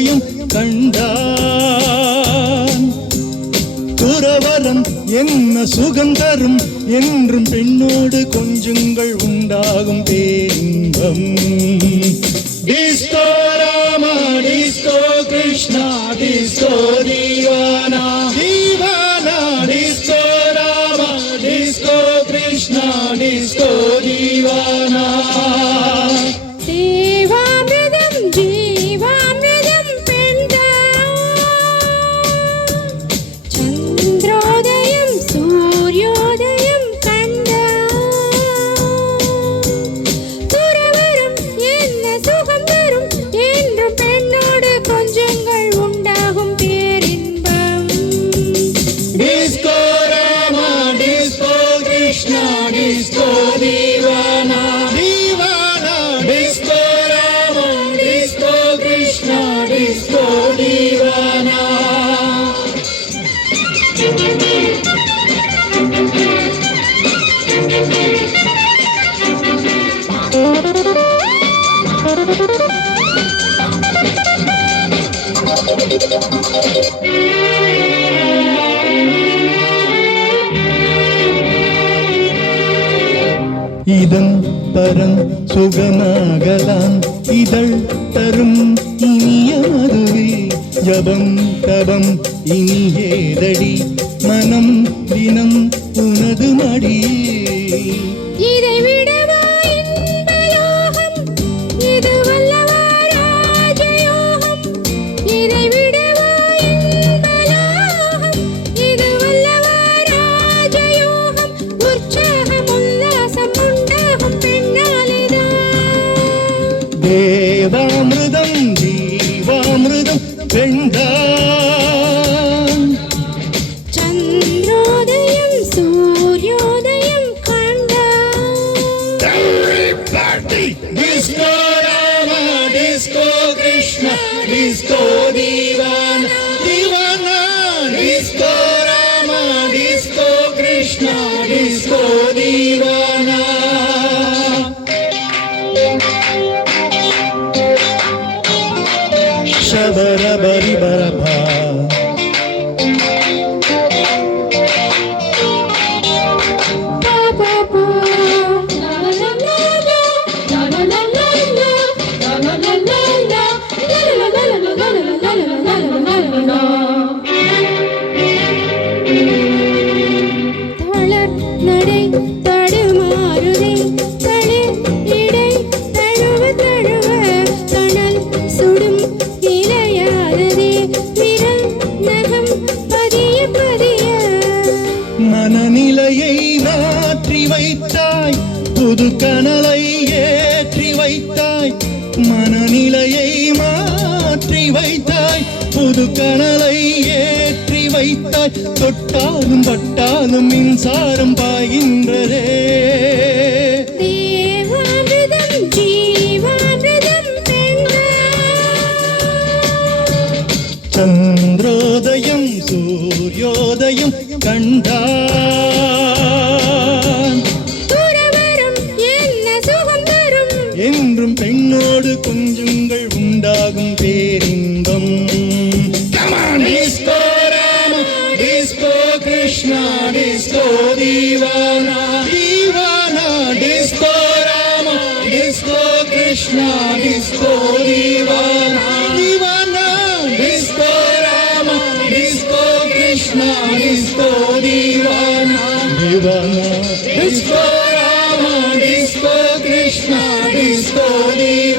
சந்திரோதயம் கண்டான். துறவரம் என்ன சுகந்தரும் என்றும் பெண்ணோடு கொஞ்சங்கள் உண்டாகும் பேரின்பம். Disco Rama disco Krishna disco தீவானா தீவானா disco Rama disco Krishna disco தீவானா. தேவாமிர்தம் ஜீவாமிர்தம் பெண்தான். சந்திரோதயம் சூரியோதயம் கண்டான். துறவரம் என்ன சுகம் தரும் என்றும் பெண்ணோடு கொஞ்சங்கள் உண்டாகும் பேரின்பம். Disco Rama disco Krishna disco தீவானா தீவானா disco Rama disco Krishna disco தீவானா. இதன் பரன் சுகமாகலாம் இதழ் தரும் இனிய மதுவே. ஜபம் தபம் இனி ஏதடி மனம் தினம் உனது மடியே. இதை விடவா இன்பயோகம் இது வல்லவா ராஜயோகம். இதை விடவா இன்பயோகம் இது வல்லவா ராஜயோகம். உற்சாகம் உல்லாசம் உண்டாகும் பெண்ணாலிதான். தேவாமிர்தம் ஜீவாமிர்தம் பெண்தான். சந்திரோதயம் சூரியோதயம் கண்டான். Disco Rama disco Krishna disco தீவானா தீவானா disco Rama disco Krishna disco தீவானா. ಶಬರ ಬರಿ ಬರಭ தளர் நடை தடுமாறுதே தளிர் இடை தழுவ தழுவ கனல் சுடும் நிலையாததே விரல் நகம் பதிய பதிய. மனநிலையை மாற்றி வைத்தாய் புது கனலை ஏற்றி வைத்தாய். மனநிலையை மாற்றி வைத்தாய் புது கனலை ஏற்றி வைத்தாய். தொட்டாலும் பட்டாலும் மின்சாரம் பாய்கின்றதே. தேவாமிர்தம் ஜீவாமிர்தம் பெண்தான். சந்திரோதயம் சூரியோதயம் கண்டான். துறவரம் என்ன சுகம் தரும் என்றும் பெண்ணோடு கொஞ்சங்கள் உண்டாகும் பேரின்பம். Disco Rama disco Krishna disco தீவானா தீவானா disco Rama disco Krishna disco தீவானா தீவானா disco Rama disco Krishna disco தீவானா தீவானா disco Rama disco Krishna disco Deewana.